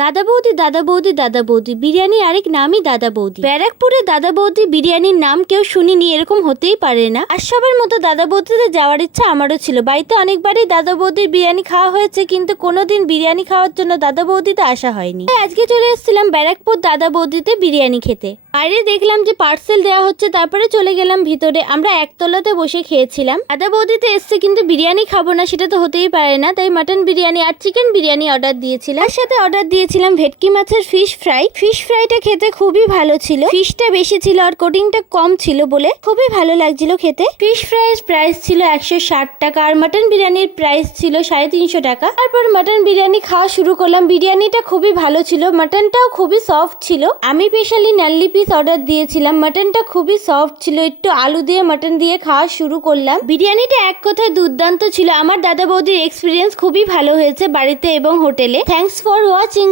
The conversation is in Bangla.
দাদা বৌদি দাদা বৌদি দাদা বৌদি বিরিয়ানির আরেক নামই দাদা বৌদি। ব্যারাকপুরে দাদা বৌদি বিরিয়ানির নাম কেউ শুনিনি এরকম হতেই পারে না। আর সবার মতো দাদা বৌদিতে যাওয়ার ইচ্ছা আমারও ছিল। বাড়িতে অনেকবারই দাদা বৌদির বিরিয়ানি খাওয়া হয়েছে, কিন্তু কোনোদিন বিরিয়ানি খাওয়ার জন্য দাদা বৌদিতে আসা হয়নি। আজকে চলে এসেছিলাম ব্যারাকপুর দাদা বৌদিতে বিরিয়ানি খেতে। বাইরে দেখলাম যে পার্সেল দেওয়া হচ্ছে, তারপরে চলে গেলাম ভিতরে। আমরা একতলাতে বসে খেয়েছিলাম। দাদা বৌদিতে এসছে কিন্তু বিরিয়ানি খাবো না সেটা তো হতেই পারে না, তাই মাটন বিরিয়ানি আর চিকেন বিরিয়ানি অর্ডার দিয়েছিলাম। তার সাথে অর্ডার দিয়েছিলাম ভেটকি মাছের ফিশ ফ্রাই। ফিশ ফ্রাইটা খেতে খুবই ভালো ছিল, ফিশটা বেশি ছিল আর কোটিংটা কম ছিল বলে খুবই ভালো লাগছিল খেতে। ফিশ ফ্রাইয়ের প্রাইস ছিল 160 টাকা আর মাটন বিরিয়ানির প্রাইস ছিল 350 টাকা। তারপর মাটন বিরিয়ানি খাওয়া শুরু করলাম। বিরিয়ানিটা খুবই ভালো ছিল, মাটনটাও খুবই সফট ছিল। আমি স্পেশালি নাল্লি পিস অর্ডার দিয়েছিলাম। মাটনটা খুবই সফট ছিল, একটু আলু দিয়ে মাটন দিয়ে খাওয়া শুরু করলাম। বিরিয়ানিটা এক কথায় দুর্দান্ত ছিল। আমার দাদা বৌদির এক্সপিরিয়েন্স খুবই ভালো হয়েছে বাড়িতে এবং হোটেলে। Thanks for watching.